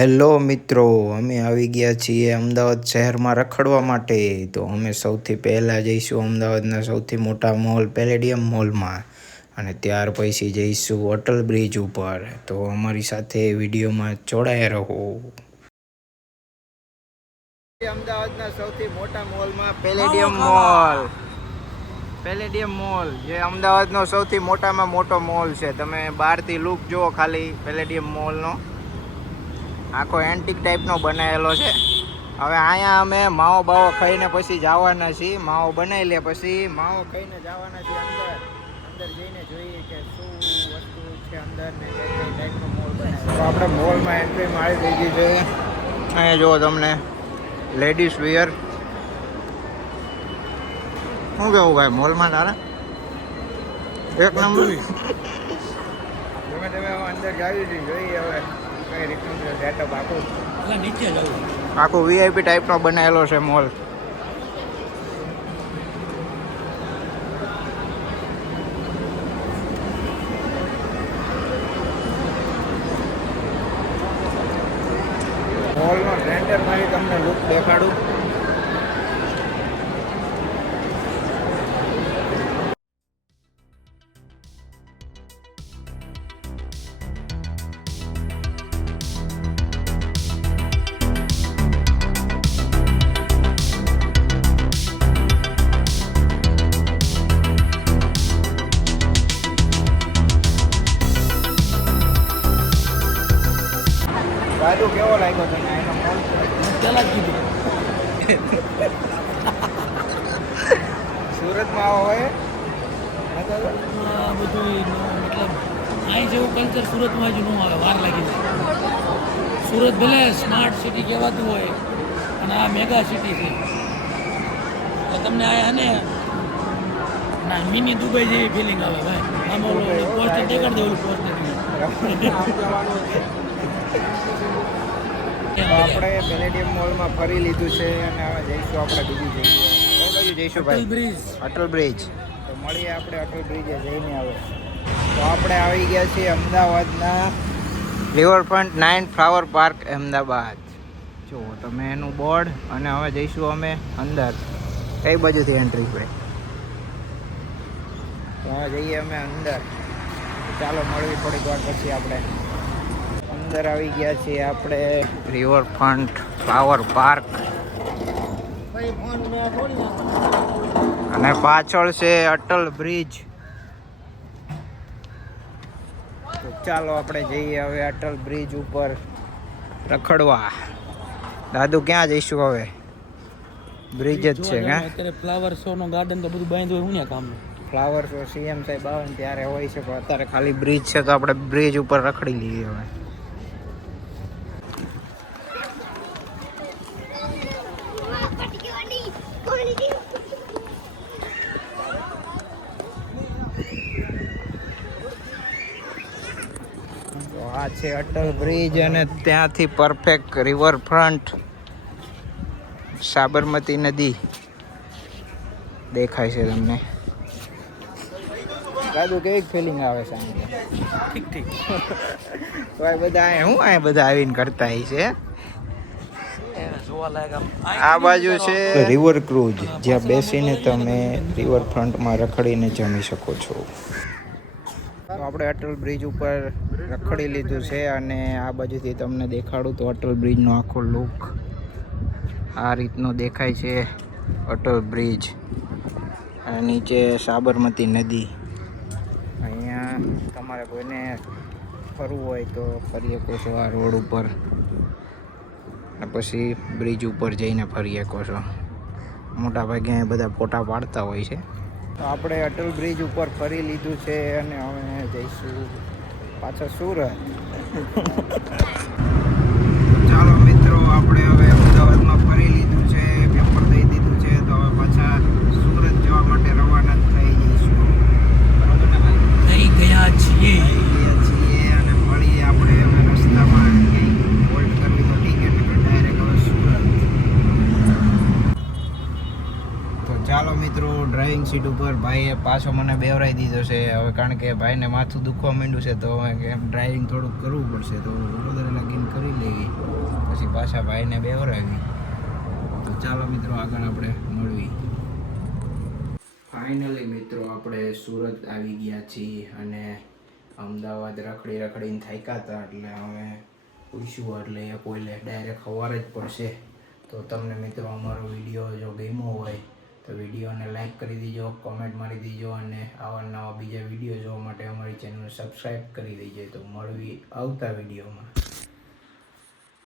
Hello મિત્રો, અમે આવી ગયા છીએ અમદાવાદ શહેરમાં રખડવા માટે. તો અમે સૌથી પહેલાં જઈશું અમદાવાદના સૌથી મોટા મોલ પેલેડિયમ મોલમાં, અને ત્યાર પછી જઈશું અટલ બ્રિજ ઉપર. તો અમારી સાથે વિડીયોમાં જોડાયા રહો. અમદાવાદના સૌથી મોટા મોલમાં પેલેડિયમ મોલ જે અમદાવાદનો સૌથી મોટામાં મોટો મોલ છે. તમે બહારથી લુક જુઓ ખાલી પેલેડિયમ મોલનો. આખો એન્ટિક ટાઈપનો બનાવેલો છે. હવે અહીંયા અમે માવો બાવો ખાઈને પછી જવાના છીએ. માવો બનાવી લે પછી માવો ખાઈને જવાના છીએ અંદર જઈને જોઈએ કે શું વસ્તુ છે અંદર ને કઈ કઈ ટાઈપનો મોલ બનાવે. તો આપણે મોલમાં એન્ટ્રી મારી દીધી છે. અહીંયા જુઓ તમને લેડીઝ વિયર. શું કેવું ભાઈ મોલમાં તારા? એક નંબર. તમે અંદર જાવી હતી જોઈએ હવે કઈ રીતનું છે સેટઅપ. આખું વીઆઈપી ટાઈપનો બનાવેલો છે મોલ. મોલનો સેન્ટરમાંથી તમને લુક દેખાડું. રાજુ કેવો લાગ્યો તને એનો મોલ? પેલા જ કીધું સુરતમાં આવો હોય બધું મતલબ અહીં જેવું કલ્ચર સુરતમાં જ ન આવે, વાર લાગી જાય. સુરત ભલે સ્માર્ટ સિટી કહેવાતું હોય અને આ મેગા સિટી છે તો તમને આ ને ના મિની દુબઈ જેવી ફિલિંગ આવે ભાઈ. આમાં પોસ્ટર દેખાડ દે, ઓલું પોસ્ટર. આપણે પેલેડિયમ મોલમાં ફરી લીધું છે અને હવે જઈશું આપણે બીજી જગ્યાએ. કઈ બાજુ જઈશું ભાઈ? અટલ બ્રિજ. તો મળીએ આપણે અટલ બ્રિજે જઈને આવે. તો આપણે આવી ગયા છીએ અમદાવાદના રિવરફ્રન્ટ 9 ફ્લાવર પાર્ક અમદાવાદ. જુઓ તમે એનું બોર્ડ. અને હવે જઈશું અમે અંદર. કઈ બાજુથી એન્ટ્રી પડે? તો હવે જઈએ અમે અંદર. ચાલો મળવી થોડીક વાર પછી. આપણે અંદર આવી ગયા છીએ આપણે રિવરફ્રન્ટ ફ્લાવર પાર્ક. અને પાછળ છે અટલ બ્રિજ. તો ચાલો આપણે જઈએ હવે અટલ બ્રિજ ઉપર રખડવા. દાદુ ક્યાં જઈશું હવે? બ્રિજ જ છે કે અત્યારે ફ્લાવર શો નો ગાર્ડન તો બધું બંધ હોય. હું ને કામ ફ્લાવર શો સીએમ સાહેબ આવે ને ત્યારે હોય છે, પણ અત્યારે ખાલી બ્રિજ છે તો આપણે બ્રિજ ઉપર રખડી લઈએ હવે. તો આ છે અટલ બ્રિજ અને ત્યાંથી પરફેક્ટ રિવરફ્રન્ટ સાબરમતી નદી દેખાય છે તમને. દાદુ કેવી ફિલિંગ આવે છે? ઠીક તો આ બધા હું આ બધા આવીને કરતા છે. આ બાજુ છે રિવર ક્રૂઝ, જ્યાં બેસીને તમે રિવરફ્રન્ટમાં રખડીને જમી શકો છો. તો આપણે અટલ બ્રિજ ઉપર રખડી લીધું છે અને આ બાજુથી તમને દેખાડું તો અટલ બ્રિજનો આખો લુક આ રીતનો દેખાય છે. અટલ બ્રિજ અને નીચે સાબરમતી નદી. અહીંયા તમારે કોઈને ફરવું હોય તો ફરી શકો છો આ રોડ ઉપર, અને પછી બ્રિજ ઉપર જઈને ફરી શકો છો. મોટા ભાગે બધા ફોટા પાડતા હોય છે. તો આપણે અટલ બ્રિજ ઉપર ફરી લીધું છે અને હવે જઈશું પાછા સુરત. ચાલો મિત્રો, આપણે હવે અમદાવાદમાં ફરી લીધું છે, પેપર દઈ દીધું છે, તો હવે પાછા સુરત જવા માટે રવાના થઈ જઈશું. થઈ ગયા છીએ અને મળીએ આપણે હવે રસ્તામાં. કંઈક હોલ્ડ કરવી તો ટિકિટ ડાયરેક્ટ હવે સુરત. તો ચાલો મિત્રો, ડ્રાઇવિંગ સીટ ઉપર ભાઈએ પાછો મને બેવરાઈ દીધો છે હવે, કારણ કે ભાઈને માથું દુખવા માંડ્યું છે. તો હવે ડ્રાઇવિંગ થોડુંક કરવું પડશે, તો વડોદરા લગીને કરી લઈએ. પાછા ભાઈને બેવરાવી. તો ચાલો મિત્રો આગળ આપણે મળવી. ફાઇનલી મિત્રો આપણે સુરત આવી ગયા છીએ અને અમદાવાદ રખડીને થાક્યા હતા એટલે હવે પૂછ્યું એટલે એ કોઈને ડાયરેક્ટ સવારે જ પડશે. તો તમને મિત્રો અમારો વિડીયો જો ગમ્યો હોય તો વિડીયોને લાઈક કરી દીજો, કોમેન્ટ મારી દીજો અને આવા નવા બીજા વિડીયો જોવા માટે અમારી ચેનલ સબસ્ક્રાઈબ કરી દીજો. તો મળવી આવતા વિડીયોમાં.